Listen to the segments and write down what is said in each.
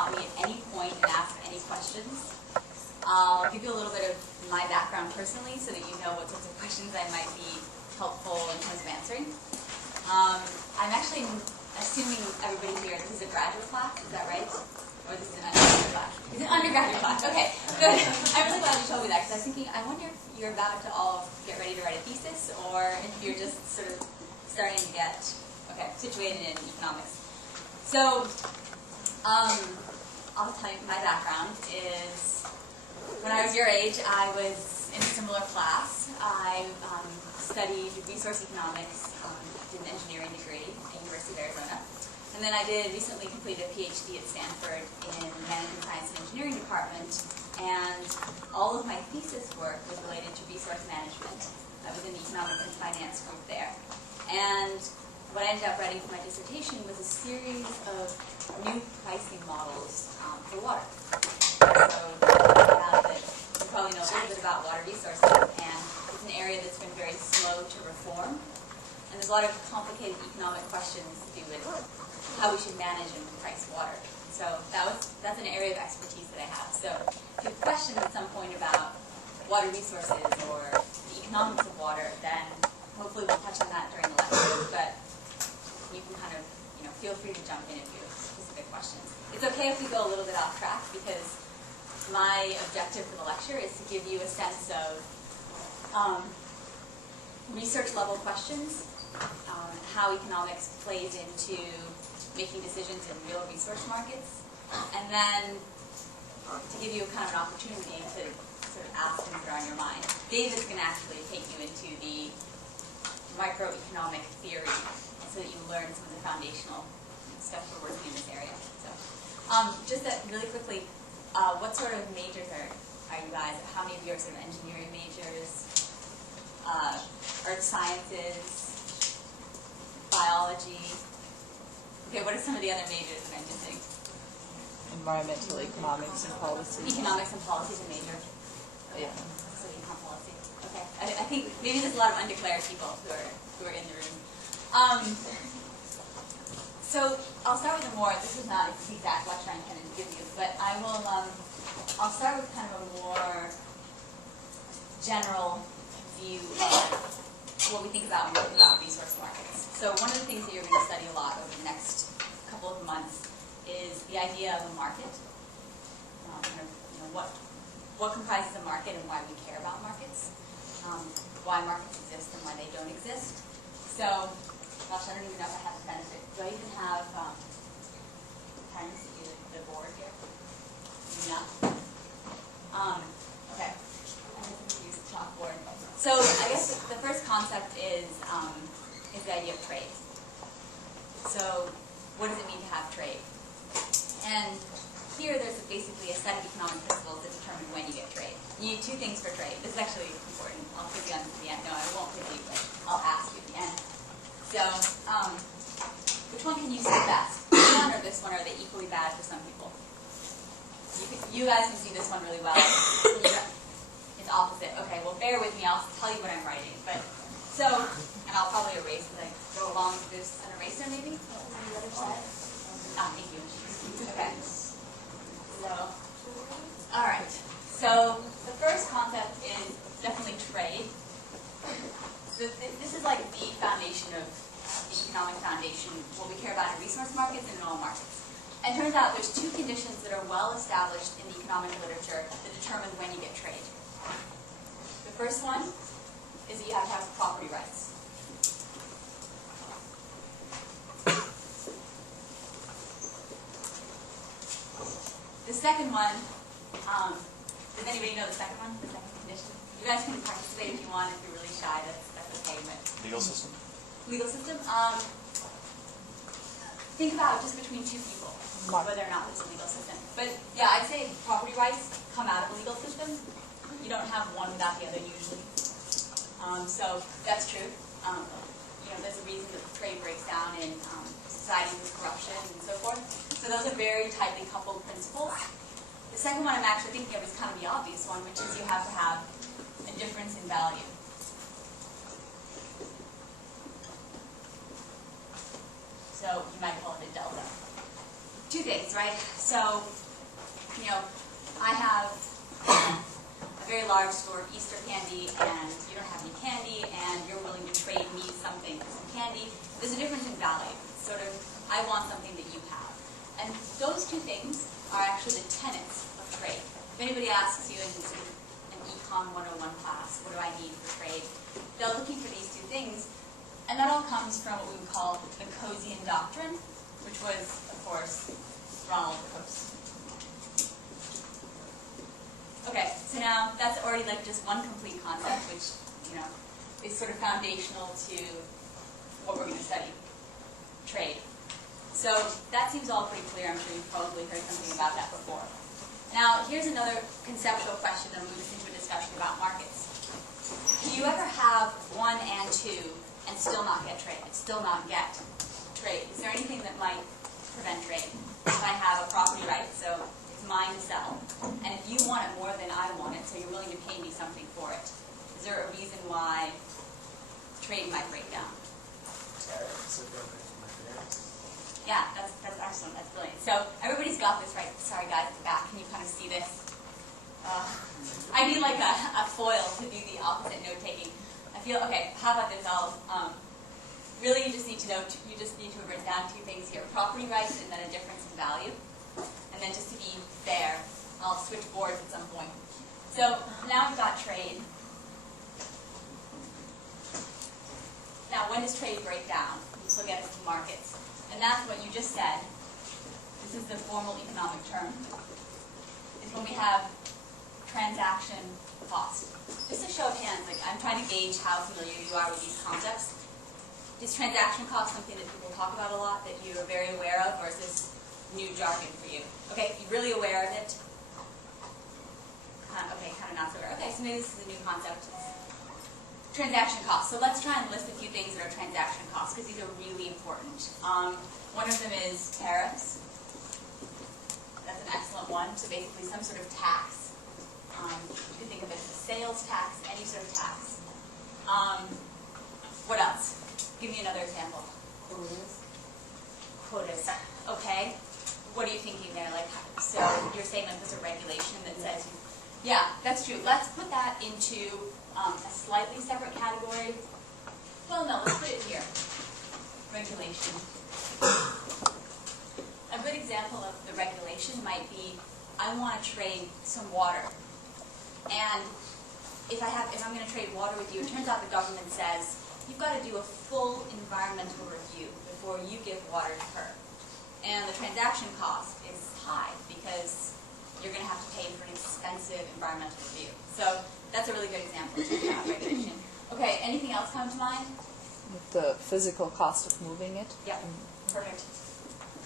stop me at any point and ask any questions. I'll give you a little bit of my background personally so that you know what sorts of questions I might be helpful in terms of answering. I'm actually assuming everybody here, this is a graduate class, is that right? Or this is an undergraduate class? It's an undergraduate class, okay, good. I'm really glad you told me that because I was thinking, I wonder if you're about to all get ready to write a thesis or if you're just sort of starting to get, situated in economics. So, I'll tell you, my background is, when I was your age, I was in a similar class. I studied resource economics, did an engineering degree at the University of Arizona. And then I recently completed a PhD at Stanford in the Management Science and Engineering department. And all of my thesis work was related to resource management. I was in the economics and finance group there. And what I ended up writing for my dissertation was a series of new pricing models for water. So you probably know a little bit about water resources, and it's an area that's been very slow to reform. And there's a lot of complicated economic questions to do with how we should manage and price water. So that's an area of expertise that I have. So if you have questions at some point about water resources or the economics of water, then hopefully we'll touch on that during the lecture. But you can kind of, feel free to jump in if you have specific questions. It's okay if we go a little bit off track because my objective for the lecture is to give you a sense of research level questions, how economics plays into making decisions in real resource markets, and then to give you kind of an opportunity to sort of ask things that are on your mind. David's going to actually take you into the microeconomic theory so that you learn some of the foundational stuff we're working in this area. So, just really quickly, what sort of majors are you guys? How many of you are sort of engineering majors, earth sciences, biology? Okay, what are some of the other majors that I'm missing? Environmental economics and policy. Economics and policy is a major. Yeah. So econ policy. Okay. I think maybe there's a lot of undeclared people who are in the room. So I'll start with this is not the exact lecture I'm going to give you, but I'll start with kind of a more general view of what we think about when we think about resource markets. So one of the things that you're going to study a lot over the next couple of months is the idea of a market. What comprises a market and why we care about markets, why markets exist and why they don't exist. So, gosh, I don't even know if I have the benefit. Do I even have pens to do the board here? Maybe not. Okay. I'm just going to use the chalkboard. So I guess the first concept is the idea of trade. So what does it mean to have trade? And here there's basically a set of economic principles that determine when you get trade. You need two things for trade. This is actually important. I'll put you on to the end. No, I won't put you, but I'll ask you at the end. So which one can you see best? This one or this one? Are they equally bad for some people? You guys can see this one really well. It's opposite. Okay, well bear with me. I'll tell you what I'm writing. And I'll probably erase as I go along. There's an eraser maybe on the other side. Thank you. Okay. So, all right. So the first concept is definitely trade. So this is like the foundation of the economic foundation, what we care about in resource markets and in all markets. And it turns out there's two conditions that are well established in the economic literature that determine when you get trade. The first one is that you have to have property rights. The second one, does anybody know the second one? The second condition? You guys can participate if you want. If you're really shy, that's okay. But legal system. Legal system. Think about just between two people, whether or not there's a legal system. But yeah, I'd say property rights come out of a legal system. You don't have one without the other usually. So that's true. There's a reason that trade breaks down in societies with corruption and so forth. So those are very tightly coupled principles. The second one I'm actually thinking of is kind of the obvious one, which is you have to have a difference in value. So you might call it a delta. two things, right? So, I have a very large store of Easter candy, and you don't have any candy, and you're willing to trade me something for some candy. There's a difference in value. Sort of, I want something that you have. And those two things are actually the tenets of trade. If anybody asks you in sort of an Econ 101 class, what do I need for trade? They're looking for these two things, and that all comes from what we would call the Coasian Doctrine, which was, of course, Ronald Coase. Okay, so now that's already like just one complete concept, which, is sort of foundational to what we're going to study, trade. So that seems all pretty clear. I'm sure you've probably heard something about that before. Now, here's another conceptual question that moves into a discussion about markets. Do you ever have 1 and 2 and still not get trade, still not get trade? Is there anything that might prevent trade? If I have a property right, so it's mine to sell, and if you want it more than I want it, so you're willing to pay me something for it, is there a reason why trade might break down? Yeah, that's excellent. That's brilliant. So everybody's got this right. Sorry, guys, at the back. Can you kind of see this? I need like a foil to do the opposite note taking. I feel okay. How about this? Really, you just need to know. You just need to have written down two things here: property rights, and then a difference in value. And then, just to be fair, I'll switch boards at some point. So now I've got trade. Now, when does trade break down? This will get us to markets. And that's what you just said. This is the formal economic term. Is when we have transaction cost. Just a show of hands, like I'm trying to gauge how familiar you are with these concepts. Is transaction cost something that people talk about a lot, that you're very aware of, or is this new jargon for you? Okay, you're really aware of it? Okay, kind of not so aware. Okay, so maybe this is a new concept. Transaction costs. So let's try and list a few things that are transaction costs, because these are really important. One of them is tariffs. That's an excellent one. So basically some sort of tax. You can think of it as a sales tax, any sort of tax. What else? Give me another example. Quotas. Okay. What are you thinking there? Like, so you're saying like there's a regulation that says, yeah, that's true. Let's put that into a slightly separate category. Well, no, let's put it here. Regulation. A good example of the regulation might be, I want to trade some water. And if I'm going to trade water with you, it turns out the government says, you've got to do a full environmental review before you give water to her. And the transaction cost is high because you're going to have to pay for an expensive environmental review. So that's a really good example of regulation. Okay, anything else come to mind? The physical cost of moving it. Yeah, perfect.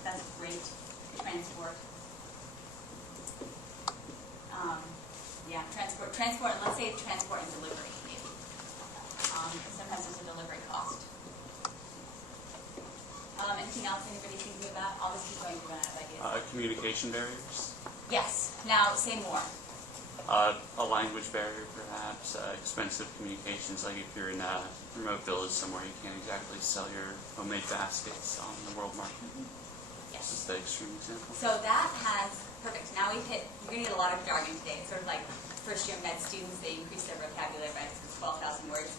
That's great. Transport. Transport, and let's say transport and delivery, maybe. Sometimes there's a delivery cost. Anything else anybody thinking about? I'll just keep going through that ideas. Communication barriers. Yes. Now, say more. A language barrier, perhaps. Expensive communications, like if you're in a remote village somewhere, you can't exactly sell your homemade baskets on the world market. Yes. This is the extreme example. So that has, perfect. Now we've hit, you're going to get a lot of jargon today. It's sort of like first-year med students, they increase their vocabulary by 12,000 words.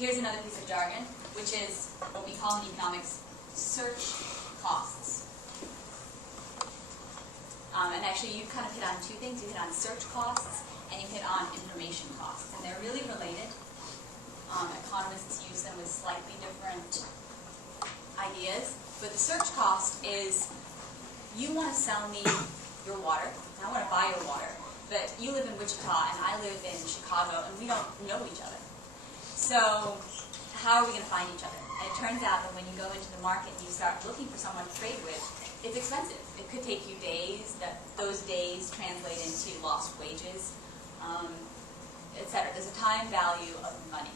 Here's another piece of jargon, which is what we call in economics search costs. And actually, you kind of hit on two things. You hit on search costs, and you hit on information costs. And they're really related. Economists use them with slightly different ideas. But the search cost is, you want to sell me your water. I want to buy your water. But you live in Wichita, and I live in Chicago, and we don't know each other. So how are we going to find each other? And it turns out that when you go into the market and you start looking for someone to trade with, it's expensive. It could take you days. Those days translate into lost wages, etc. There's a time value of money,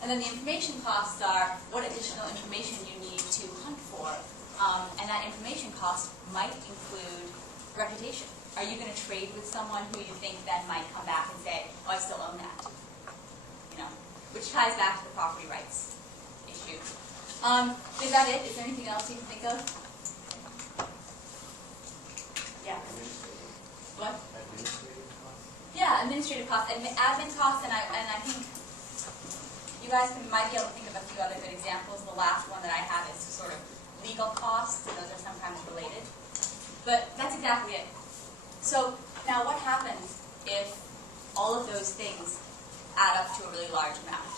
and then the information costs are what additional information you need to hunt for, and that information cost might include reputation. Are you going to trade with someone who you think then might come back and say, "Oh, I still own that," which ties back to the property rights issue. Is that it? Is there anything else you can think of? What? Administrative costs? Yeah, administrative costs, admin costs, and I think you guys might be able to think of a few other good examples. The last one that I have is sort of legal costs, and those are sometimes related. But that's exactly it. So now what happens if all of those things add up to a really large amount?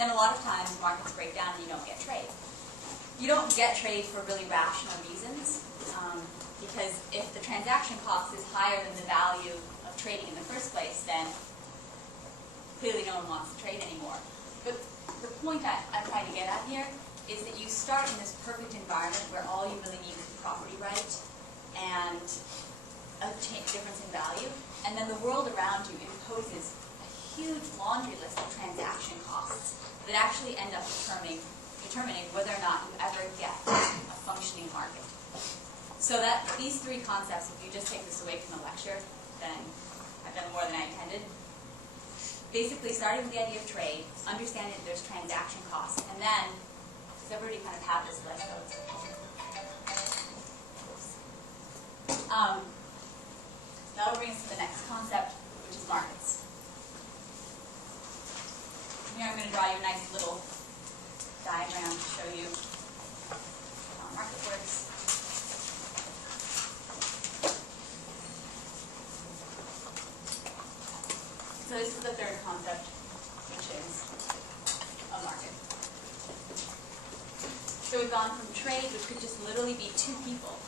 Then a lot of times markets break down and you don't get trade. You don't get trade for really rational reasons, because if the transaction cost is higher than the value of trading in the first place, then clearly no one wants to trade anymore. But the point I'm trying to get at here is that you start in this perfect environment where all you really need is the property right and a difference in value, and then the world around you imposes a huge laundry list of transaction costs that actually end up determining whether or not you ever get a functioning market. So that these three concepts, if you just take this away from the lecture, then I've done more than I intended. Basically, starting with the idea of trade, understanding that there's transaction costs, and then, does everybody kind of have this list? That'll bring us to the next concept, which is markets. Here I'm going to draw you a nice little diagram to show you how a market works. So this is the third concept, which is a market. So we've gone from trade, which could just literally be two people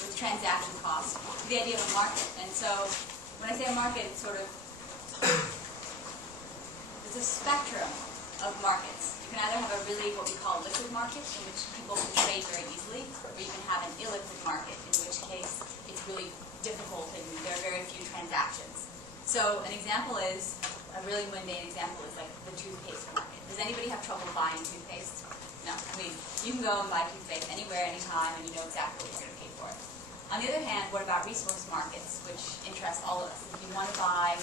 with transaction costs, to the idea of a market. And so when I say a market, it's sort of, there's a spectrum of markets. You can either have a really what we call liquid market, in which people can trade very easily, or you can have an illiquid market, in which case it's really difficult and there are very few transactions. So an example is, a really mundane example is like the toothpaste market. Does anybody have trouble buying toothpaste? No. I mean, you can go and buy toothpaste anywhere, anytime, and you know exactly what you're going to pay for it. On the other hand, what about resource markets, which interest all of us? If you want to buy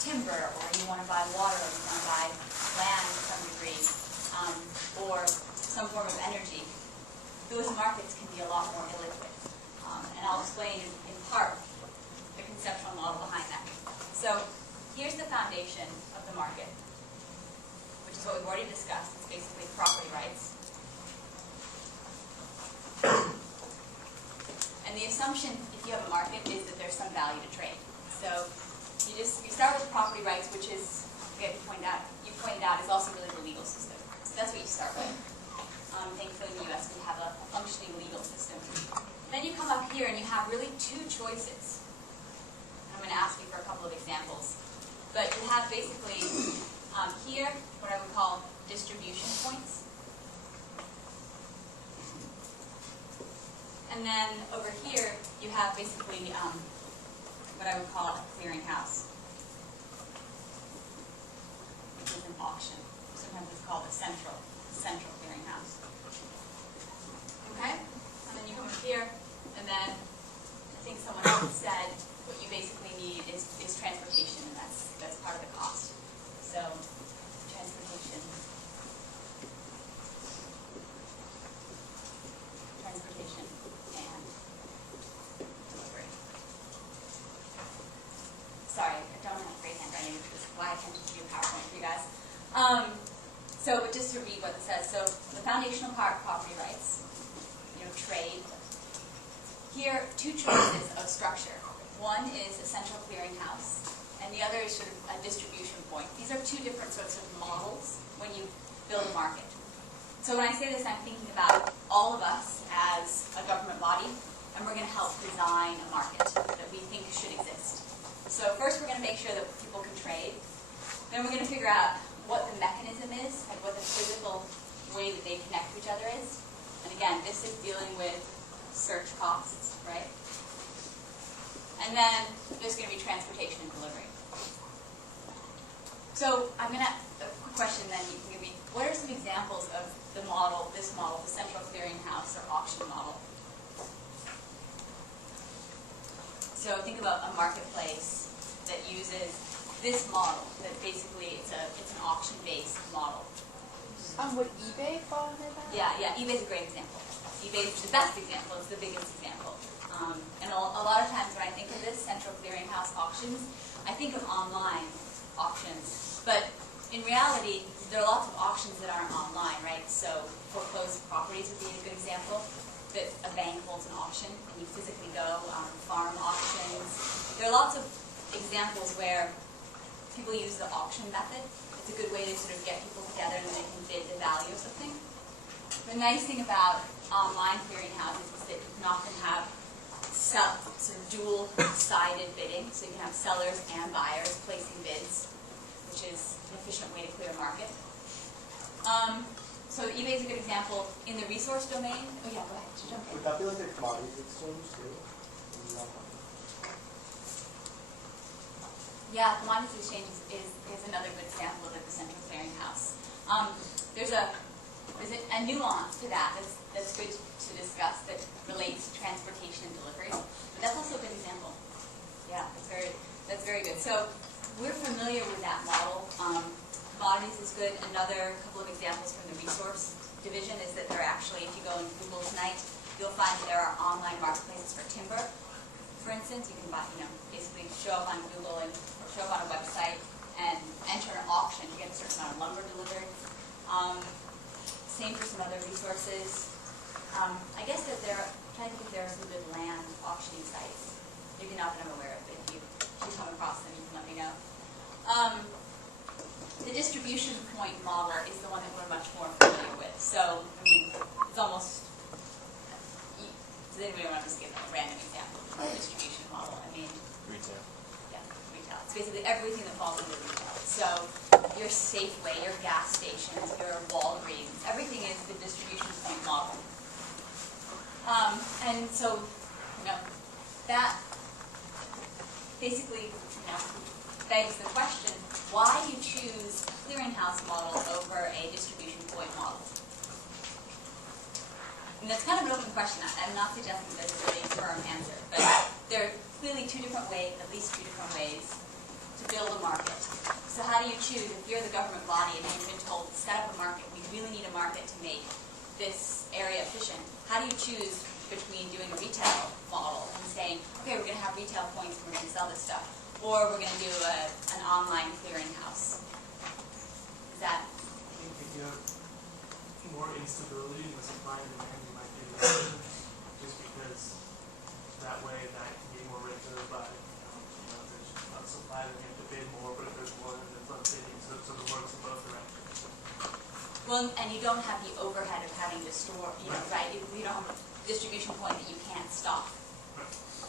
timber, or you want to buy water, or you want to buy land to some degree, or some form of energy, those markets can be a lot more illiquid. And I'll explain in part the conceptual model behind that. So here's the foundation of the market, which is what we've already discussed. It's basically property rights. And the assumption, if you have a market, is that there's some value to trade. So you start with property rights, which is, again, you pointed out, is also really the legal system. So that's what you start with. Thankfully, in the U.S., we have a functioning legal system. Then you come up here, and you have really two choices. I'm going to ask you for a couple of examples. But you have basically here what I would call distribution points. And then over here you have basically what I would call a clearinghouse, which is an auction. Sometimes it's called a central clearinghouse. Okay? And then you come over here, and then I think someone else said what you basically need is transportation, and that's part of the cost. So transportation and delivery. Sorry, I don't have great handwriting, which is why I tend to do PowerPoint for you guys. So just to read what it says, so the foundational part, property rights, trade. Here, two choices of structure. One is a central clearinghouse, and the other is sort of a distribution point. These are two different sorts of models when you build a market. So when I say this, I'm thinking about all of us as a government body, and we're going to help design a market that we think should exist. So first we're going to make sure that people can trade. Then we're going to figure out what the mechanism is, and what the physical way that they connect to each other is. And again, this is dealing with search costs, right? And then there's going to be transportation and delivery. So I'm going to, a quick question then you can give me, what are some examples of the model, this model, the central clearinghouse or auction model? So think about a marketplace that uses this model, that basically it's an auction-based model. Would eBay fall under that? Yeah, eBay's a great example. eBay's the best example, it's the biggest example. And a lot of times when I think of this, central clearinghouse auctions, I think of online auctions. But in reality, there are lots of auctions that aren't online, right? So foreclosed properties would be a good example, that a bank holds an auction and you physically go, farm auctions. There are lots of examples where people use the auction method. It's a good way to sort of get people together and then they can bid the value of something. The nice thing about online clearinghouses is that you can often have sort of dual-sided bidding, so you can have sellers and buyers placing bids, which is an efficient way to clear a market. So eBay is a good example. In the resource domain, oh yeah, go ahead, jump in. Would that be like a commodities exchange too? Yeah, commodities exchange is another good example of the central clearinghouse. There's a nuance to that that's good to discuss that relates to transportation and delivery, but that's also a good example. Yeah, that's very good. So we're familiar with that model. Commodities is good. Another couple of examples from the resource division is that there are actually, if you go in Google tonight, you'll find that there are online marketplaces for timber. For instance, you can buy, basically show up on Google or show up on a website and enter an auction to get a certain amount of lumber delivered. Same for some other resources. I guess that I'm trying to think if there are some good land auctioning sites. Maybe not that I'm aware of, but if you come across them, you can let me know. The distribution point model is the one that we're much more familiar with. So, I mean, it's almost, does anybody want to just give a random example of the distribution model? I mean, Retail. Yeah, retail. It's basically everything that falls under retail. So, your Safeway, your gas stations, your Walgreens, everything is the distribution point model. And so, that basically, begs the question, why do you choose a clearinghouse model over a distribution point model? And that's kind of an open question. I'm not suggesting that there's a really firm answer, but there are clearly two different ways, at least two different ways, to build a market. So how do you choose, if you're the government body and you've been told to set up a market, we really need a market to make this area efficient, how do you choose between doing a retail model and saying, okay, we're going to have retail points and we're going to sell this stuff, or we're going to do an online clearinghouse? Is that? I think if you have more instability in the supply and demand, you might do that just because that way that can be more regulated by, there's not supply, then you have to bid more, but if there's more, then there's less bidding, so it works in both directions. Well, and you don't have the overhead of having to store, right? You don't have a distribution point that you can't stop.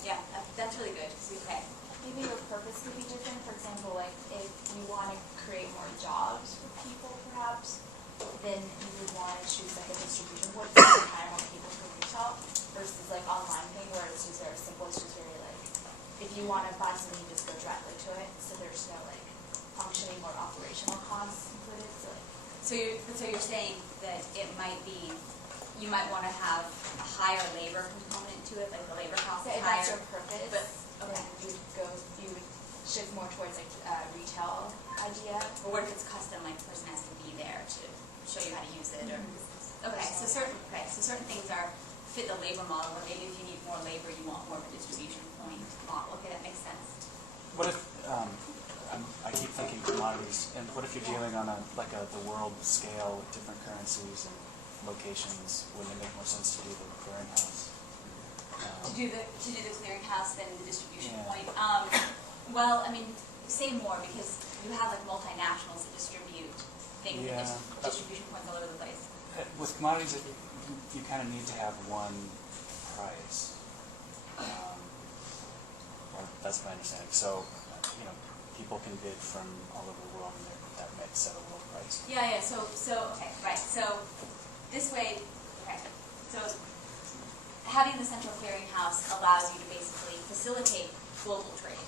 Yeah, that's really good. Okay. Maybe your purpose could be different. For example, like if you want to create more jobs for people, perhaps, then you would want to choose like a distribution point to hire more people for retail versus like online thing where it's just very simple. It's just very like if you want to buy something, you just go directly to it. So there's no like functioning or operational costs included. So you're saying that it might be, you might want to have a higher labor component to it, like the labor cost is if higher. that's your purpose, but okay. then you would shift more towards like retail idea. Or what if it's custom, like the person has to be there to show you how to use it? Or so certain things fit the labor model, or maybe if you need more labor, you want more of a distribution point model. Okay, that makes sense. What if I keep thinking commodities, and what if you're dealing on the world scale with different currencies and locations? Wouldn't it make more sense to do the clearinghouse? To do the clearinghouse than the distribution Yeah. point. Well, I mean, say more because you have like multinationals that distribute things Yeah. and distribution points all over the place. With commodities, you kind of need to have one price. Well, that's my understanding. So, people can bid from all over the world, and that might set a world price. Yeah. So okay, right. So this way, okay. So having the central clearinghouse allows you to basically facilitate global trade,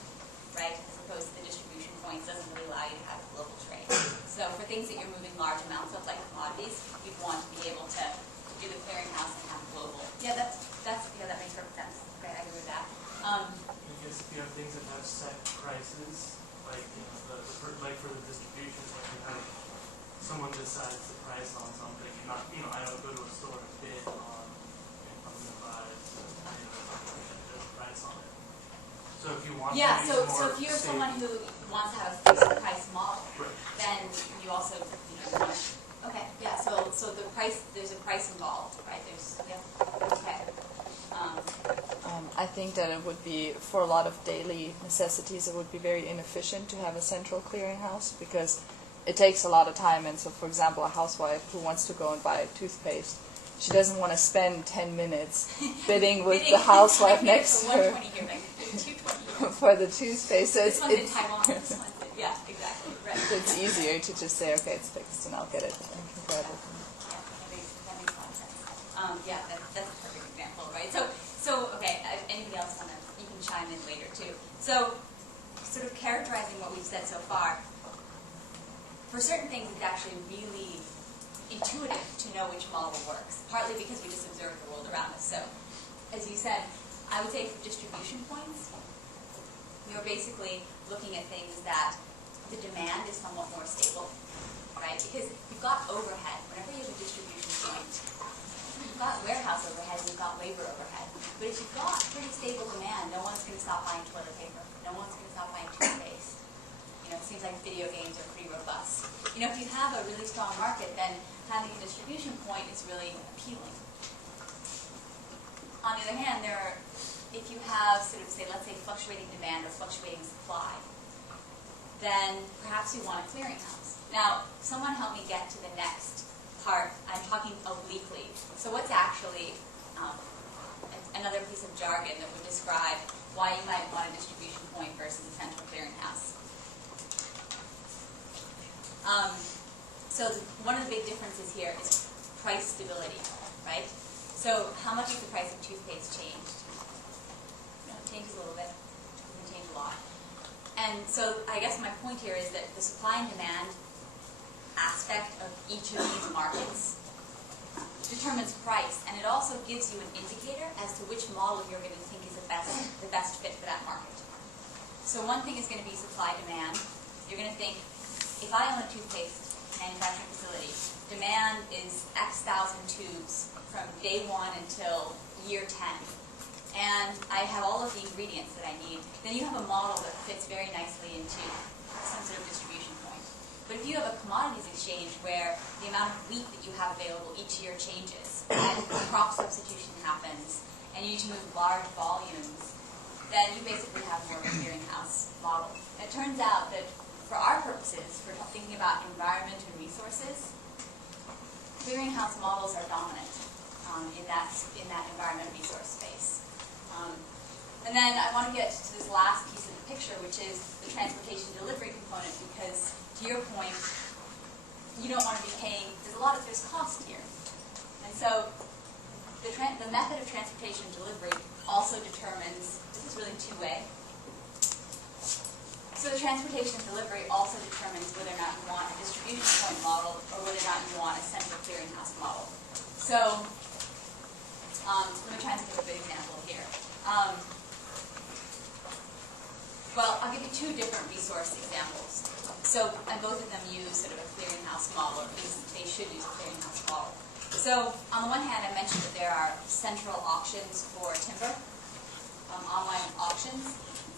right? As opposed to the distribution points doesn't really allow you to have global trade. So for things that you're moving large amounts of, like commodities, you'd want to be able to do the clearinghouse and have global. Yeah, that makes perfect sense. Okay, I agree with that. I guess if you have things that have set prices, like for the distribution, like you have someone decides the price on something, and not, I don't go to a store and bid on if I'm going to buy, there's a price on it. So if you want Yeah, to so use more if you're safety- someone who wants to have a fixed price model, Right. then you also, want to, okay, yeah, so the price, there's a price involved, right? There's, yeah, okay. I think that it would be, for a lot of daily necessities, it would be very inefficient to have a central clearinghouse because it takes a lot of time. And so, for example, a housewife who wants to go and buy toothpaste, she doesn't want to spend 10 minutes bidding with the housewife next to her $120 here, $220 here. for the toothpaste. So This one's in Taiwan, this one's in, yeah, exactly, right. it's easier to just say, okay, it's fixed, and I'll get it and compare it. Yeah, that makes a lot of sense. Yeah, that's a perfect example, right? So okay, anybody else want to, you can chime in later too. So, sort of characterizing what we've said so far, for certain things it's actually really intuitive to know which model works, partly because we just observe the world around us. So, as you said, I would say for distribution points, we were basically looking at things that the demand is somewhat more stable, right? Because you've got overhead. Whenever you have a distribution point, you've got warehouse overhead and you've got labor overhead. But if you've got pretty stable demand, no one's going to stop buying toilet paper. No one's going to stop buying toothpaste. It seems like video games are pretty robust. If you have a really strong market, then having a distribution point is really appealing. On the other hand, if you have sort of, say, let's say fluctuating demand or fluctuating supply, then perhaps you want a clearinghouse. Now, someone help me get to the next part. I'm talking obliquely. So what's actually another piece of jargon that would describe why you might want a distribution point versus a central clearinghouse? So one of the big differences here is price stability, right? So how much has the price of toothpaste changed? It changes a little bit. It doesn't change a lot. And so I guess my point here is that the supply and demand aspect of each of these markets determines price, and it also gives you an indicator as to which model you're going to think is the best fit for that market. So one thing is going to be supply-demand. You're going to think, if I own a toothpaste manufacturing facility, demand is X thousand tubes from day 1 until year 10, and I have all of the ingredients that I need, then you have a model that fits very nicely into some sort of distribution point. But if you have a commodities exchange where the amount of wheat that you have available each year changes, and crop substitution happens, and you need to move large volumes, then you basically have more of a clearinghouse model. And it turns out that for our purposes, for thinking about environment and resources, clearinghouse models are dominant in that environment resource space. And then I want to get to this last piece of the picture, which is the transportation delivery component, because to your point, you don't want to be paying, there's cost here. And so the method of transportation delivery also determines, this is really two-way. So the transportation delivery also determines whether or not you want a distribution point model or whether or not you want a central clearinghouse model. So let me try and give a good example here. Well, I'll give you two different resource examples. So, and both of them use sort of a clearinghouse model, or at least they should use a clearinghouse model. So, on the one hand, I mentioned that there are central auctions for timber, online auctions.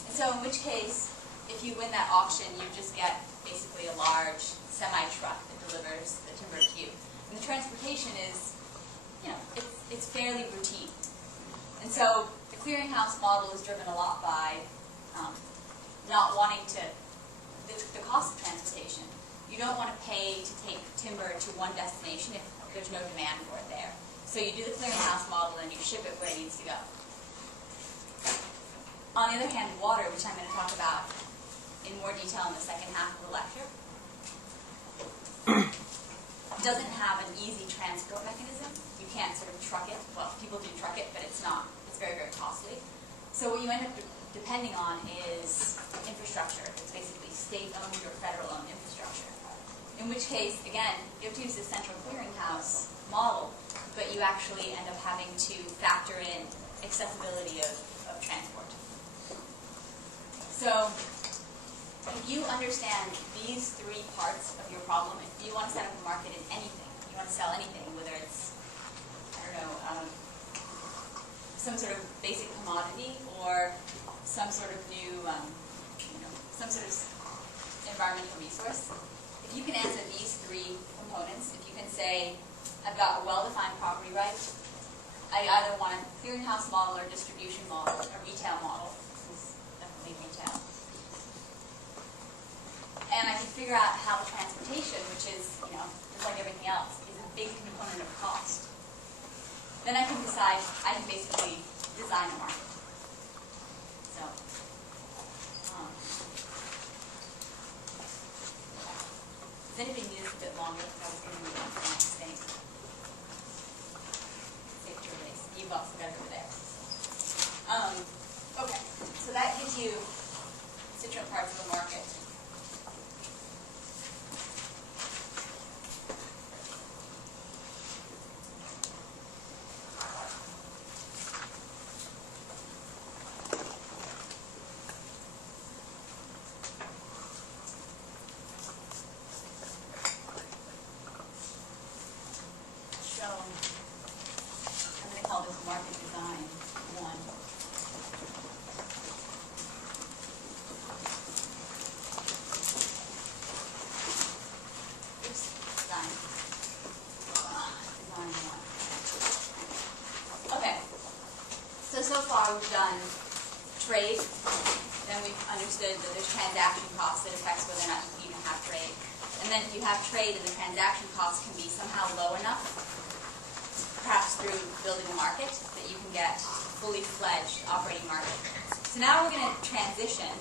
And so, in which case, if you win that auction, you just get basically a large semi-truck that delivers the timber to you. And the transportation is, it's fairly routine. And so, the clearinghouse model is driven a lot by not wanting to, the cost of transportation. You don't want to pay to take timber to one destination if there's no demand for it there. So you do the clearinghouse model and you ship it where it needs to go. On the other hand, water, which I'm going to talk about in more detail in the second half of the lecture, doesn't have an easy transport mechanism. You can't sort of truck it. Well, people do truck it, but it's very, very costly. So what you end up depending on is infrastructure. It's basically state-owned or federal-owned infrastructure. In which case, again, you have to use the central clearinghouse model, but you actually end up having to factor in accessibility of transport. So if you understand these three parts of your problem, if you want to set up a market in anything, you want to sell anything, whether it's, I don't know, some sort of basic commodity or some sort of new, some sort of environmental resource, if you can answer these three components, if you can say, I've got a well-defined property right, I either want a clearinghouse model or a distribution model, a retail model. This is definitely retail. And I can figure out how the transportation, which is, just like everything else, is a big component of cost. Then I can decide, I can basically design a market. So, does anybody need this a bit longer? Because I was going to move on to the next thing. You've also got it over there. Okay, so that gives you constituent parts of the market. So far we've done trade, then we've understood that there's transaction costs that affects whether or not you can even have trade. And then if you have trade and the transaction costs can be somehow low enough, perhaps through building a market, that you can get fully fledged operating market. So now we're going to transition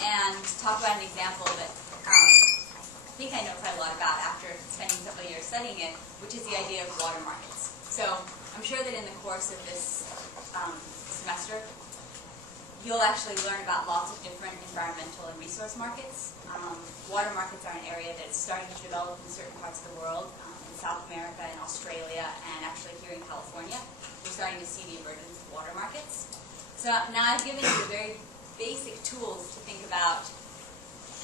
and talk about an example that I think I know quite a lot about after spending several years studying it, which is the idea of water markets. So I'm sure that in the course of this semester, you'll actually learn about lots of different environmental and resource markets. Water markets are an area that's starting to develop in certain parts of the world, in South America and Australia, and actually here in California. We're starting to see the emergence of water markets. So now I've given you the very basic tools to think about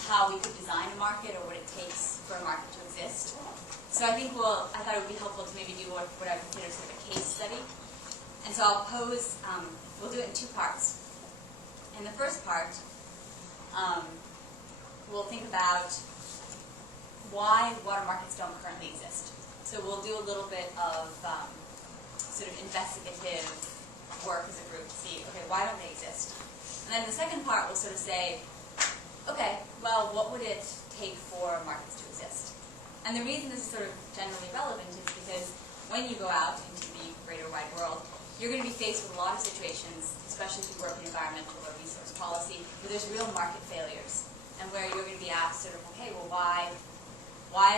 how we could design a market or what it takes for a market to exist. So I thought it would be helpful to maybe do what I consider sort of a case study. And so I'll pose, we'll do it in two parts. In the first part, we'll think about why water markets don't currently exist. So we'll do a little bit of sort of investigative work as a group to see, okay, why don't they exist? And then the second part will sort of say, okay, well, what would it take for markets to exist? And the reason this is sort of generally relevant is because when you go out into the greater wide world, you're going to be faced with a lot of situations, especially if you work in environmental or resource policy, where there's real market failures, and where you're going to be asked sort of, okay, well, why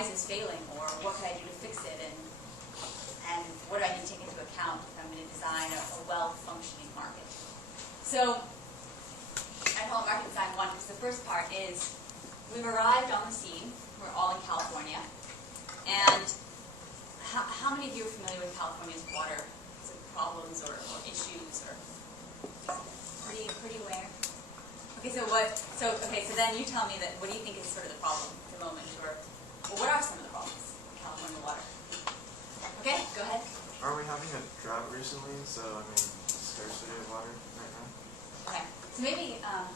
is this failing, or what can I do to fix it, and what do I need to take into account if I'm going to design a well-functioning market? So I call it Market Design 1 because the first part is we've arrived on the scene. We're all in California, and how many of you are familiar with California's water problems or issues, or pretty aware? Okay, so then you tell me that what do you think is sort of the problem at the moment, or what are some of the problems in California water? Okay, go ahead. Are we having a drought recently? So scarcity of water right now. Okay, so maybe I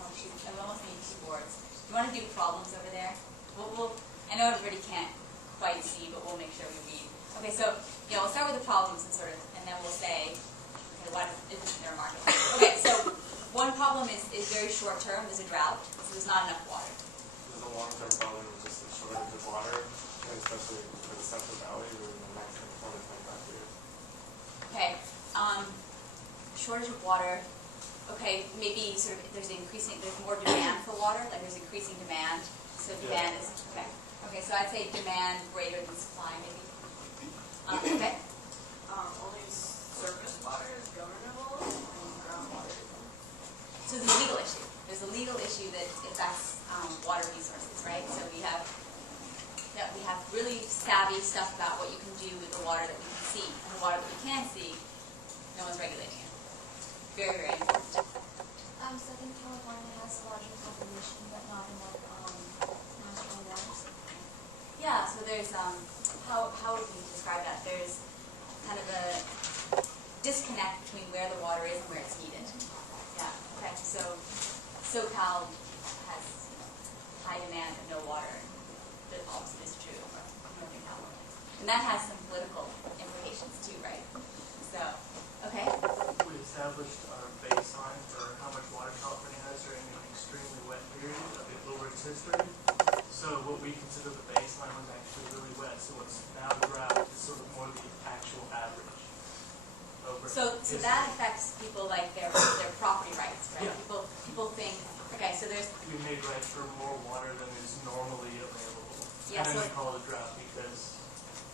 almost need two boards. You want to do problems over there? I know everybody can't quite see, but we'll make sure we read. Okay, so we'll start with the problems and then we'll say, okay, what isn't there a market? Okay, so one problem is very short term. There's a drought, so there's not enough water. There's a long-term problem with just the shortage of water, and especially for the Central Valley within the next 20 to 25 years. Okay, shortage of water. Okay, maybe sort of there's more demand for water, like there's increasing demand. So demand is okay. Okay, so I'd say demand greater than supply, maybe. Okay. Only surface water is governable and groundwater isn't. So there's a legal issue. There's a legal issue that affects water resources, right? So we have really savvy stuff about what you can do with the water that we can see, and the water that we can't see, no one's regulating it. Very, very important. Southern California has a larger population, but not enough national waters. Yeah, so there's, how would we describe that? There's kind of a disconnect between where the water is and where it's needed. Yeah, okay, so SoCal has high demand of no water. The opposite is true of Northern California. And that has some political implications too, right? So, okay. We established our baseline for how much water California has during an extremely wet period over its history. So what we consider the baseline was actually really wet. So what's now drought is sort of more the actual average. So that affects people like their property rights, right? Yeah. People think, okay, so there's We made rights for more water than is normally available. Yeah, and then so- we call it a drought because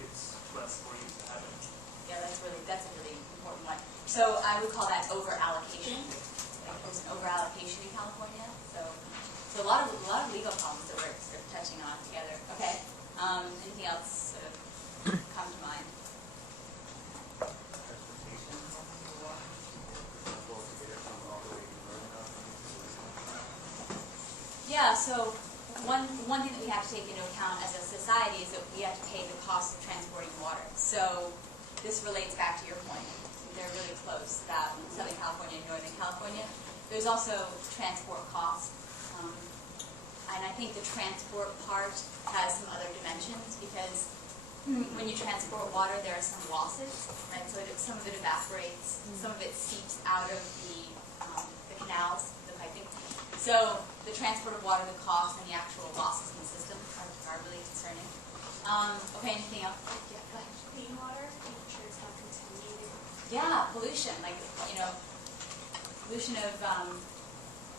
it's less for you to have it. yeah, that's a really important one. So I would call that over allocation. Like there's an over allocation in California. So a lot of legal problems that we're sort of touching on together. Okay. Anything else sort of come to mind? Yeah, so one thing that we have to take into account as a society is that we have to pay the cost of transporting water. So this relates back to your point. They're really close, that Southern California and Northern California. There's also transport costs. And I think the transport part has some other dimensions because when you transport water, there are some losses, right? So some of it evaporates, some of it seeps out of the canals, the piping. So the transport of water, the cost, and the actual losses in the system are really concerning. Okay, anything else? Yeah, go ahead. Clean water, making sure it's not contaminated. Yeah, pollution, like, pollution of,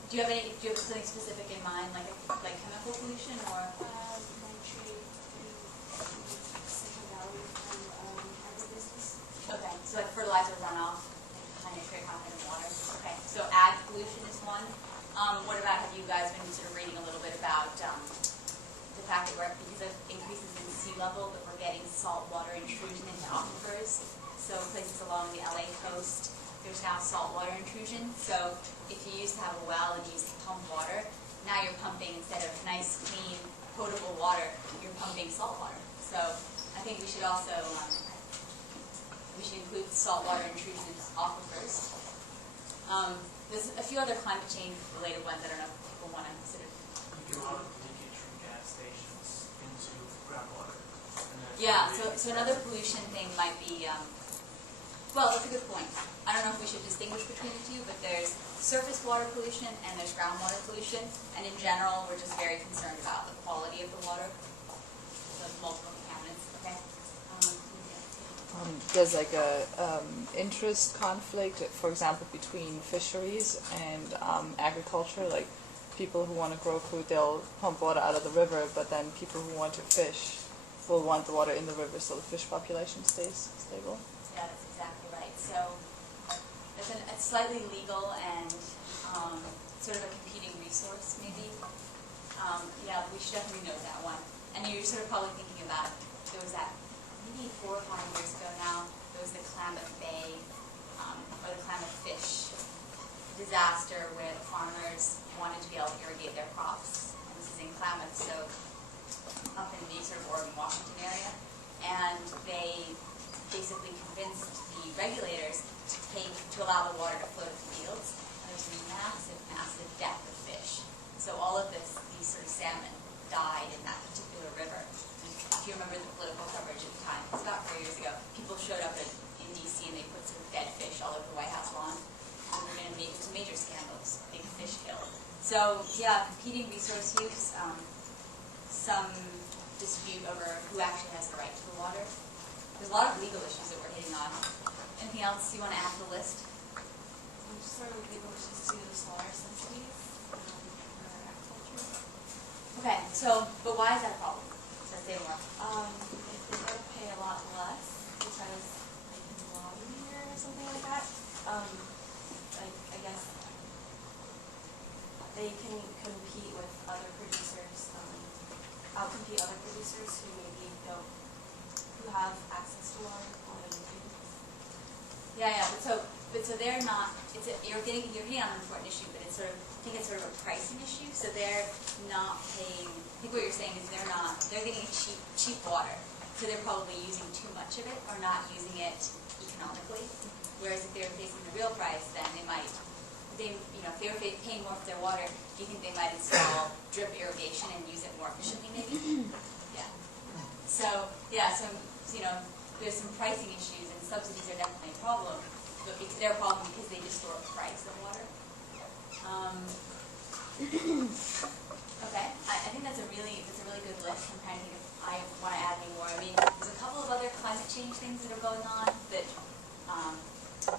do you have something specific in mind, like chemical pollution or? Nitrate and Silicon Valley from agribusiness. Okay, so like fertilizer runoff, high nitrate content in water. Okay, so ag pollution is one. What about, have you guys been sort of reading a little bit about the fact that because of increases in sea level, that we're getting saltwater intrusion into aquifers? So places along the LA coast, there's now saltwater intrusion. So if you used to have a well and you used to pump water, now you're pumping, instead of nice, clean, potable water, you're pumping salt water. So I think we should also, include saltwater intrusion into aquifers. There's a few other climate change related ones. I don't know if people want to consider. You get a lot of leakage from gas stations into groundwater. Yeah, so another pollution thing might be, well, that's a good point. I don't know if we should distinguish between the two, but there's surface water pollution and there's groundwater pollution. And in general, we're just very concerned about the quality of the water. So multiple contaminants, okay? There's like a interest conflict, for example, between fisheries and agriculture. Like people who want to grow food, they'll pump water out of the river, but then people who want to fish will want the water in the river so the fish population stays stable. Yeah, that's exactly right. So it's a slightly legal and sort of a competing resource, maybe. Yeah, we should definitely note that one. And you're sort of probably thinking about, there was that maybe 4 or 5 years ago now, there was the Klamath Bay, or the Klamath Fish disaster where the farmers wanted to be able to irrigate their crops. And this is in Klamath, so up in the sort of Oregon, Washington area. And they basically convinced the regulators to allow the water to flow to the fields. And there's a massive, massive death of fish. So all of these sort of salmon died in that particular river. And if you remember the political coverage at the time, it's about 4 years ago, people showed up in D.C. and they put sort of dead fish all over the White House lawn. And we're going to make some major scandals, big fish kill. So yeah, competing resource use, some dispute over who actually has the right to the water. There's a lot of legal issues that we're hitting on. Anything else you want to add to the list? Just sort of legal issues to smaller subsidies for agriculture. Okay, so, but why is that a problem? So say more. If they're going to pay a lot less because they can lobby or something like that, I guess they can compete with other producers, outcompete other producers who maybe who have access to water more than we do. Yeah, but so but so they're not. You're hitting on an important issue, but it's sort of, I think it's sort of a pricing issue. So they're not paying. I think what you're saying is they're getting cheap water, so they're probably using too much of it or not using it economically. Whereas if they're facing the real price, then they might. If they were paying more for their water, do you think they might install drip irrigation and use it more efficiently, maybe? Yeah. So there's some pricing issues, and subsidies are definitely a problem. But they're a problem because they distort the price of water. Okay, I think that's a really good list. I'm trying to think if I want to add any more. I mean, there's a couple of other climate change things that are going on that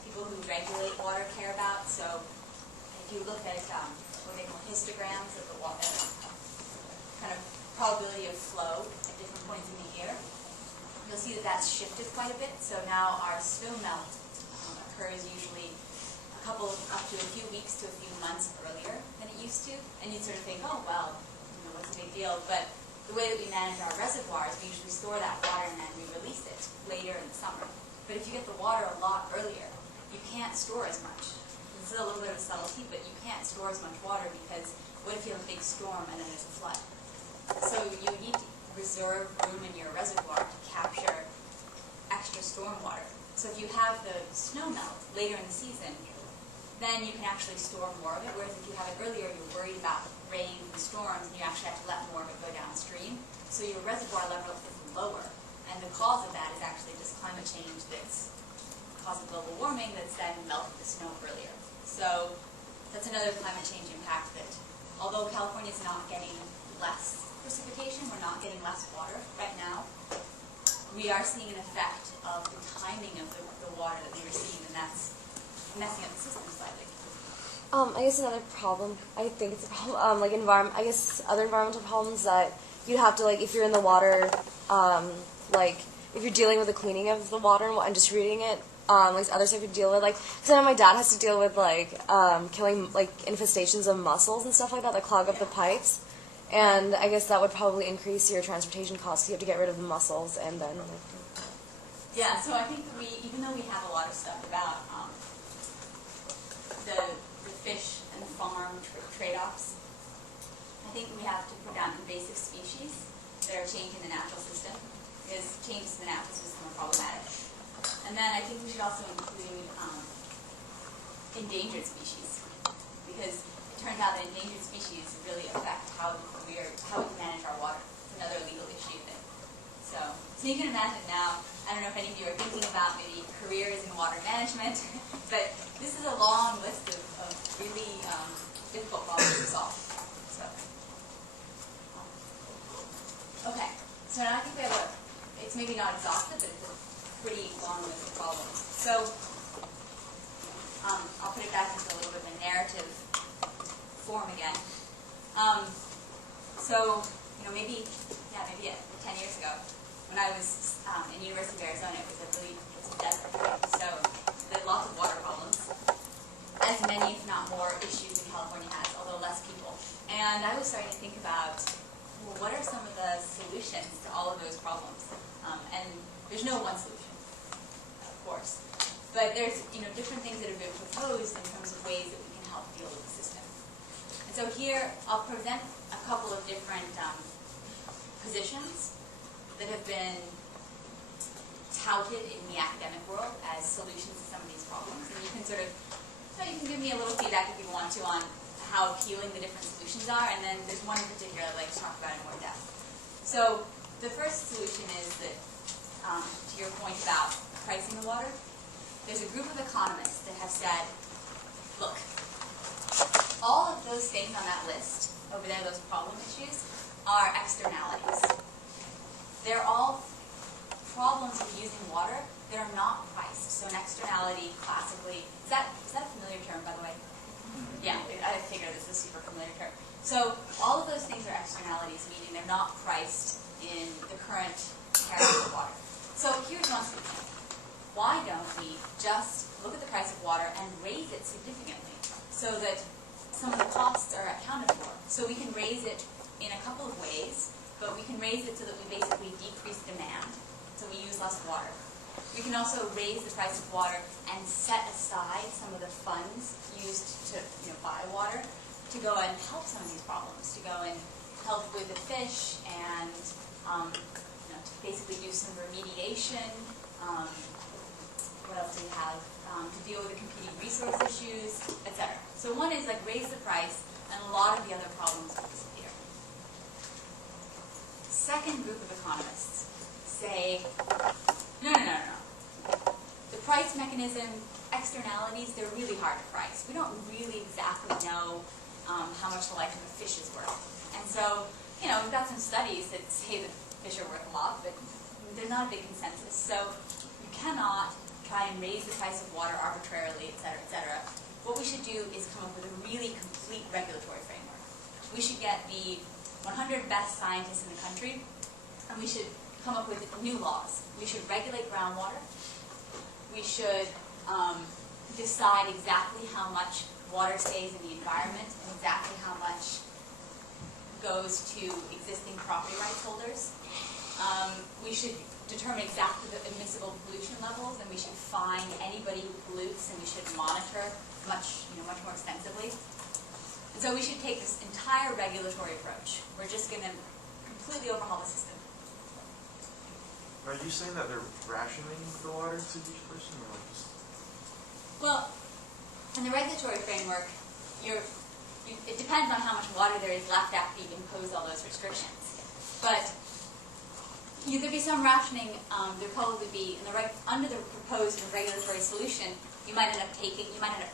people who regulate water care about. So if you look at what they call histograms of the water, kind of probability of flow at different points in the year, you'll see that that's shifted quite a bit. So now our snow melt occurs usually up to a few weeks to a few months earlier than it used to. And you'd sort of think, oh, well, what's the big deal? But the way that we manage our reservoirs, we usually store that water and then we release it later in the summer. But if you get the water a lot earlier, you can't store as much. This is a little bit of a subtlety, but you can't store as much water because what if you have a big storm and then there's a flood? So you need to reserve room in your reservoir to capture extra storm water. So if you have the snow melt later in the season, then you can actually store more of it, whereas if you have it earlier, you're worried about rain and storms, and you actually have to let more of it go downstream. So your reservoir level is lower, and the cause of that is actually just climate change that's causing global warming that's then melted the snow earlier. So that's another climate change impact that, although California is not getting less precipitation, we're not getting less water right now, we are seeing an effect of the timing of the water that we receive, and that's messing up the system slightly. I guess another problem, I think it's a problem, I guess other environmental problems that you have to, if you're in the water, if you're dealing with the cleaning of the water and distributing it, other stuff you deal with, because I know my dad has to deal with, killing, infestations of mussels and stuff like that clog up the pipes, and I guess that would probably increase your transportation costs. You have to get rid of the mussels, and then, Yeah, so I think even though we have a lot of stuff about the fish and farm trade-offs, I think we have to put down invasive species that are changing the natural system, because changes in the natural system are problematic. And then I think we should also include endangered species, because it turns out that endangered species really affect how we manage our water. It's another legal issue thing. So you can imagine now, I don't know if any of you are thinking about maybe careers in water management, but this is a long list of really difficult problems to solve. So, okay. So now I think we have it's maybe not exhaustive, but it's a pretty long list of problems. So I'll put it back into a little bit of a narrative form again. So, maybe 10 years ago, when I was in University of Arizona, it's a desert. So there's lots of water problems, as many, if not more, issues in California has, although less people. And I was starting to think about, well, what are some of the solutions to all of those problems? And there's no one solution, of course. But there's different things that have been proposed in terms of ways that we can help deal with the system. And so here I'll present a couple of different positions that have been touted in the academic world as solutions to some of these problems. And you can you can give me a little feedback if you want to on how appealing the different solutions are, and then there's one in particular I'd like to talk about in more depth. So the first solution is that, to your point about pricing the water, there's a group of economists that have said, look, all of those things on that list over there, those problem issues, are externalities. They're all problems with using water that are not priced. So an externality, classically, is that a familiar term, by the way? Yeah, I figured this is a super familiar term. So all of those things are externalities, meaning they're not priced in the current tariff of water. So here's one solution. Why don't we just look at the price of water and raise it significantly so that some of the costs are accounted for? So we can raise it in a couple of ways, but we can raise it so that we basically decrease demand, so we use less water. We can also raise the price of water and set aside some of the funds used to buy water to go and help some of these problems, to go and help with the fish and to basically do some remediation. What else do we have? To deal with the competing resource issues, etc. So one is like raise the price, and a lot of the other problems will disappear. Second group of economists say, no. The price mechanism, externalities, they're really hard to price. We don't really exactly know how much the life of a fish is worth. And so, we've got some studies that say that fish are worth a lot, but they're not a big consensus. So you cannot try and raise the price of water arbitrarily, et cetera, et cetera. What we should do is come up with a really complete regulatory framework. We should get the 100 best scientists in the country, and we should come up with new laws. We should regulate groundwater. We should decide exactly how much water stays in the environment and exactly how much goes to existing property rights holders. We should determine exactly the admissible pollution levels, and we should fine anybody who pollutes, and we should monitor much more extensively. And so we should take this entire regulatory approach. We're just going to completely overhaul the system. Are you saying that they're rationing the water to each person, or like just? Well, in the regulatory framework, it depends on how much water there is left after you impose all those restrictions. But there'd be some rationing. There'd probably be under the proposed regulatory solution, you might end up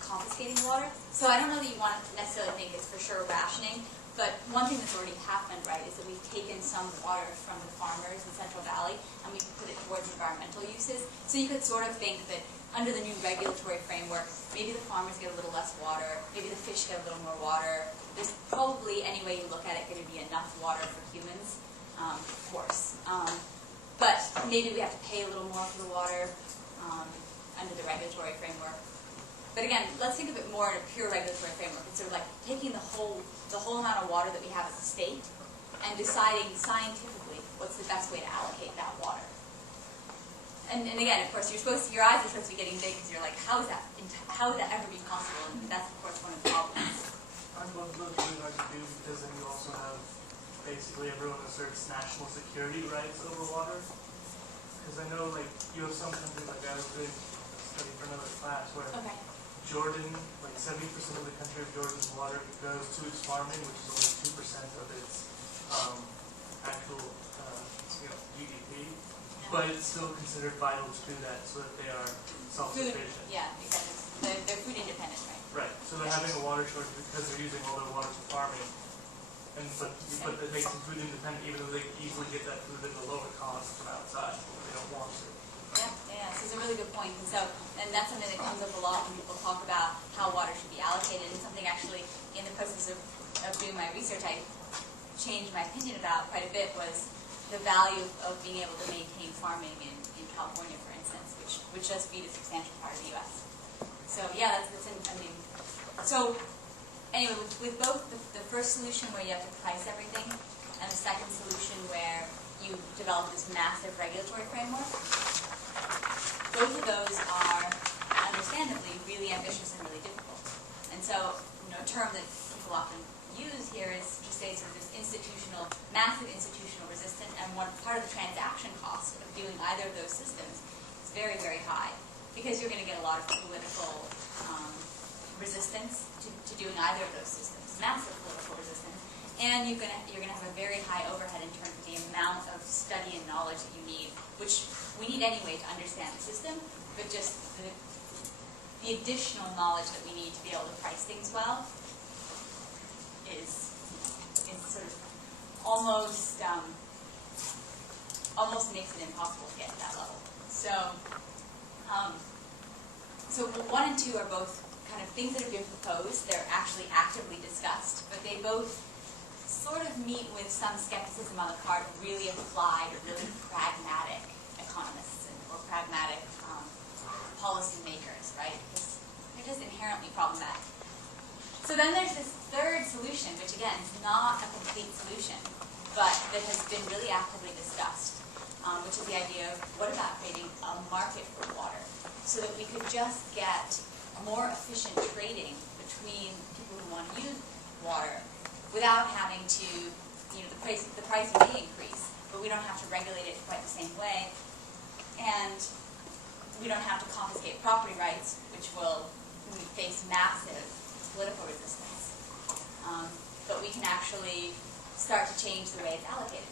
confiscating water. So I don't know that you want to necessarily think it's for sure rationing. But one thing that's already happened, right, is that we've taken some water from the farmers in Central Valley and we put it towards environmental uses. So you could sort of think that under the new regulatory framework, maybe the farmers get a little less water, maybe the fish get a little more water. There's probably, any way you look at it, going to be enough water for humans, of course. But maybe we have to pay a little more for the water under the regulatory framework. But again, let's think of it more in a pure regulatory framework. It's sort of like taking the whole amount of water that we have as a state and deciding scientifically what's the best way to allocate that water. And again, of course, your eyes are supposed to be getting big because you're like, how would that ever be possible? And that's, of course, one of the problems. I'd love to really hard to do because then you also have basically everyone asserts national security rights over water. Because I know, like, you have some countries, like I was doing a study for another class where Jordan, like 70% of the country of Jordan's water goes to its farming, which is only 2% of its actual GDP. But it's still considered vital to do that so that they are self-sufficient. Yeah, because they're food independent, right? Right. So they're having a water shortage because they're using all their water for farming. But that makes them food independent even though they can easily get that food at a lower cost from outside when they don't want to. Yeah, so it's a really good point. And that's something that comes up a lot when people talk about how water should be allocated. And something actually in the process of doing my research I changed my opinion about quite a bit was the value of being able to maintain farming in California, for instance, which does feed a substantial part of the U.S. So yeah, so anyway, with both the first solution where you have to price everything and the second solution where you develop this massive regulatory framework, both of those are understandably really ambitious and really difficult. And so, a term that people often use here is to say sort of this massive institutional resistance, and one part of the transaction cost of doing either of those systems is very, very high, because you're going to get a lot of political resistance to doing either of those systems, massive political resistance, and you're going to have a very high overhead in terms of the amount of study and knowledge that you need, which we need anyway to understand the system, but just the additional knowledge that we need to be able to price things well is sort of almost makes it impossible to get to that level. So 1 and 2 are both kind of things that have been proposed. They're actually actively discussed, but they both sort of meet with some skepticism on the part of really applied or really pragmatic economists or pragmatic policy makers, right? Because they're just inherently problematic. So then there's this third solution, which again is not a complete solution, but that has been really actively discussed. which is the idea of what about creating a market for water so that we could just get more efficient trading between people who want to use water without having to, the price may increase, but we don't have to regulate it quite the same way, and we don't have to confiscate property rights, which will face massive political resistance. But we can actually start to change the way it's allocated.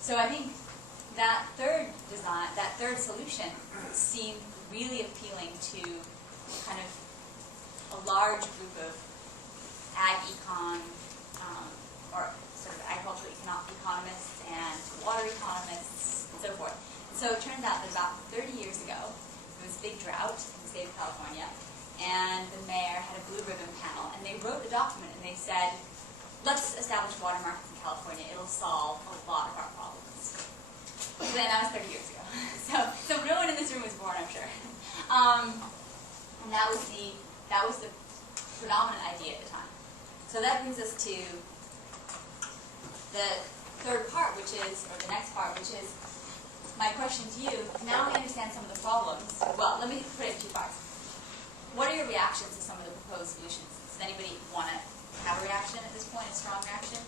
So I think that third solution seemed really appealing to kind of a large group of ag-econ, or sort of agricultural economists and water economists and so forth. And so it turns out that about 30 years ago, there was a big drought in the state of California, and the mayor had a blue ribbon panel, and they wrote a document and they said, let's establish water markets in California. It'll solve a lot of our problems. So then that was 30 years ago. So no one in this room was born, I'm sure. And that was the predominant idea at the time. So that brings us to the third part, or the next part, which is my question to you. Now we understand some of the problems. Well, let me put it in two parts. What are your reactions to some of the proposed solutions? Does anybody want to have a reaction at this point, a strong reaction?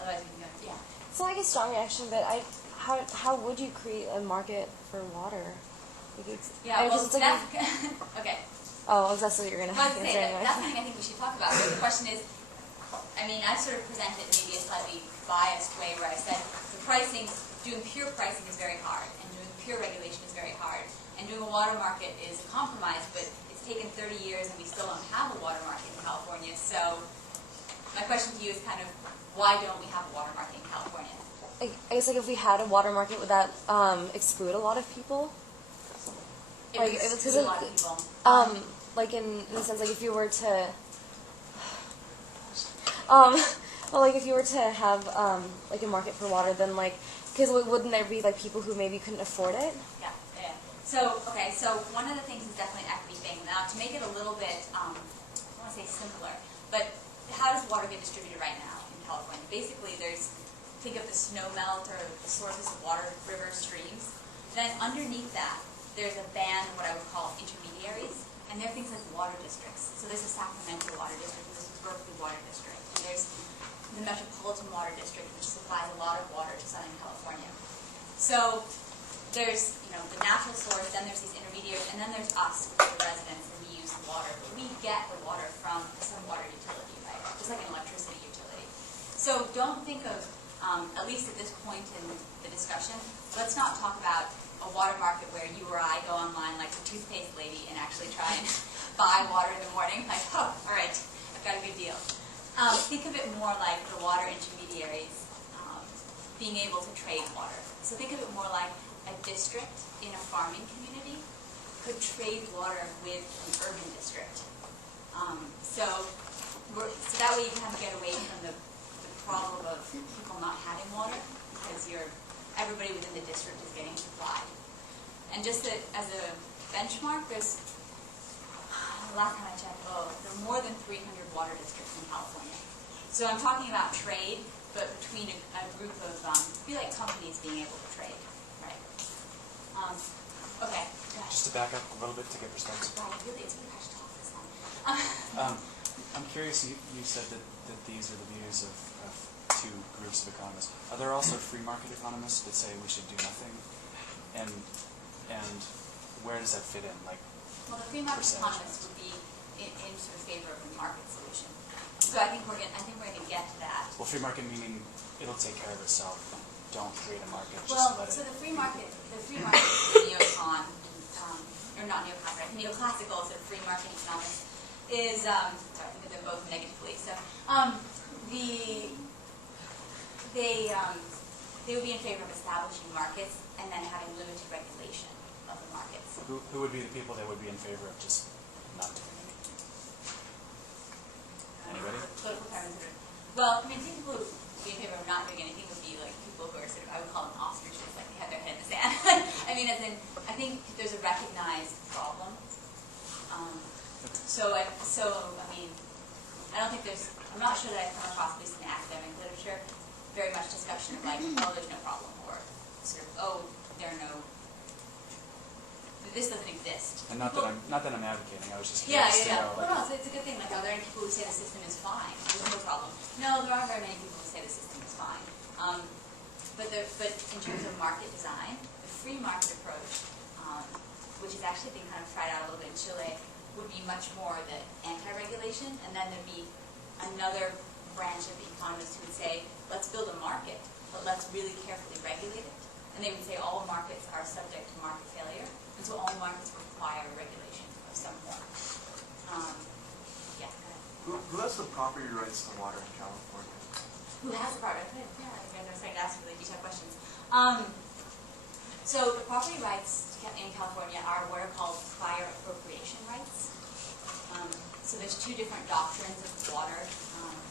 Otherwise we can go, yeah. It's not like a strong reaction, but how would you create a market for water? Okay. Oh, that's what you're going to Well, answer that's anyway. something I think we should talk about. But the question is, I sort of presented maybe a slightly biased way where I said doing pure pricing is very hard, and doing pure regulation is very hard, and doing a water market is a compromise, but it's taken 30 years and we still don't have a water market in California. So my question to you is kind of, why don't we have a water market in California? I guess if we had a water market, would that exclude a lot of people? It would exclude a lot of people. In the sense, if you were to, if you were to have a market for water, then because wouldn't there be people who maybe couldn't afford it? Yeah. So one of the things is definitely an equity thing. Now, to make it a little bit, I don't want to say simpler, but how does water get distributed right now in California? Basically, think of the snow melt or the sources of water, rivers, streams. Then underneath that, there's a band of what I would call intermediaries, and they're things like water districts. So there's a Sacramento Water District, and there's a Berkeley Water District, and there's the Metropolitan Water District, which supplies a lot of water to Southern California. So there's the natural source, then there's these intermediaries, and then there's us, the residents, and we use the water. But we get the water from some water utility, right? Just like an electricity utility. So don't think of, at least at this point in the discussion, let's not talk about a water market where you or I go online like the toothpaste lady and actually try and buy water in the morning. Like, oh, all right, I've got a good deal. Think of it more like the water intermediaries being able to trade water. So think of it more like a district in a farming community could trade water with an urban district. So that way you kind of get away from the problem of people not having water, because everybody within the district is getting supplied. And just as a benchmark, there's, last time I checked, there are more than 300 water districts in California. So I'm talking about trade, but between a group of, be like companies being able to trade, right? Okay. Just to back up a little bit to get perspective. Right, really, it's really hard to talk this long. I'm curious, you said that these are the views of two groups of economists. Are there also free market economists that say we should do nothing? And where does that fit in? Well, the free market economists would be in sort of favor of a market solution. So I think we're going to get to that. Well, free market meaning it'll take care of itself. Don't create a market. Just Well, let so it. the free market is neocon, or not neocon, right? Neoclassical sort of free market economics is, sorry, I think of them both negatively. So they would be in favor of establishing markets and then having limited regulation of the markets. Who would be the people that would be in favor of just not doing anything? Anybody? Political terms. Well, I think people who would be in favor of not doing anything would be people who are sort of, I would call them ostriches, they have their head in the sand. I think there's a recognized problem. I don't think I'm not sure that I've come across, at least in the academic literature, very much discussion of there's no problem, or sort of, oh, there are no, this doesn't exist. And not that I'm advocating. I was just Yeah, curious to know. Well, no, so it's a good thing. Like, are there any people who say the system is fine? There's no problem. No, there aren't very many people who say the system is fine. But in terms of market design, the free market approach, which is actually being kind of tried out a little bit in Chile, would be much more the anti-regulation, and then there'd be another branch of the economists who would say, let's build a market, but let's really carefully regulate it. And they would say all markets are subject to market failure, and so all markets require regulation of some form. Yeah, go ahead. Who has the property rights to water in California? Who has the product? Yeah, I think I was starting to ask really detailed questions. So the property rights in California are what are called prior appropriation rights. So there's two different doctrines of water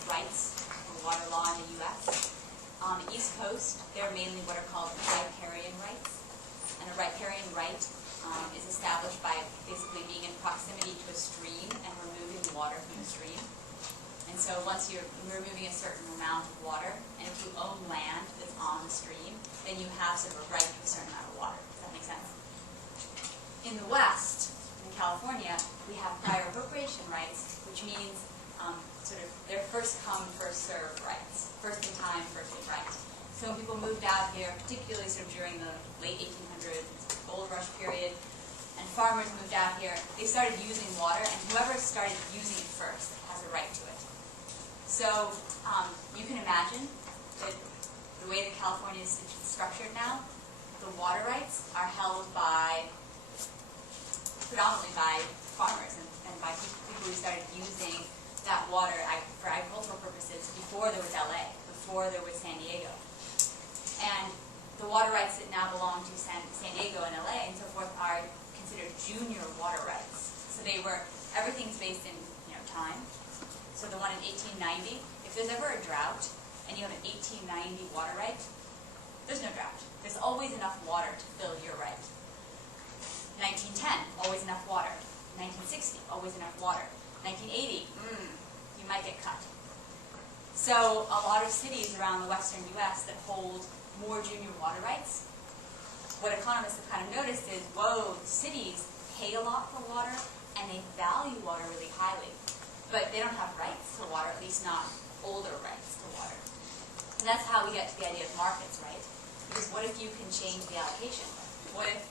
rights, or water law in the U.S. On the East Coast, they're mainly what are called riparian rights. And a riparian right is established by basically being in proximity to a stream and removing the water from the stream. And so once you're removing a certain amount of water, and if you own land that's on the stream, then you have sort of a right to a certain amount of water. Does that make sense? In the West, in California, we have prior appropriation rights, which means sort of they're first come, first served rights. First in time, first in right. So when people moved out here, particularly sort of during the late 1800s, gold rush period, and farmers moved out here, they started using water, and whoever started using it first has a right to it. So you can imagine that the way that California is structured now, the water rights are held predominantly by farmers and by people who started using that water for agricultural purposes before there was LA, before there was San Diego. And the water rights that now belong to San Diego and LA and so forth are considered junior water rights. So everything's based in time. So the one in 1890, if there's ever a drought and you have an 1890 water right, there's no drought. There's always enough water to fill your right. 1910, always enough water. 1960, always enough water. 1980, you might get cut. So a lot of cities around the western U.S. that hold more junior water rights, what economists have kind of noticed is, whoa, cities pay a lot for water and they value water really highly. But they don't have rights to water, at least not older rights to water. And that's how we get to the idea of markets, right? Because what if you can change the allocation? What if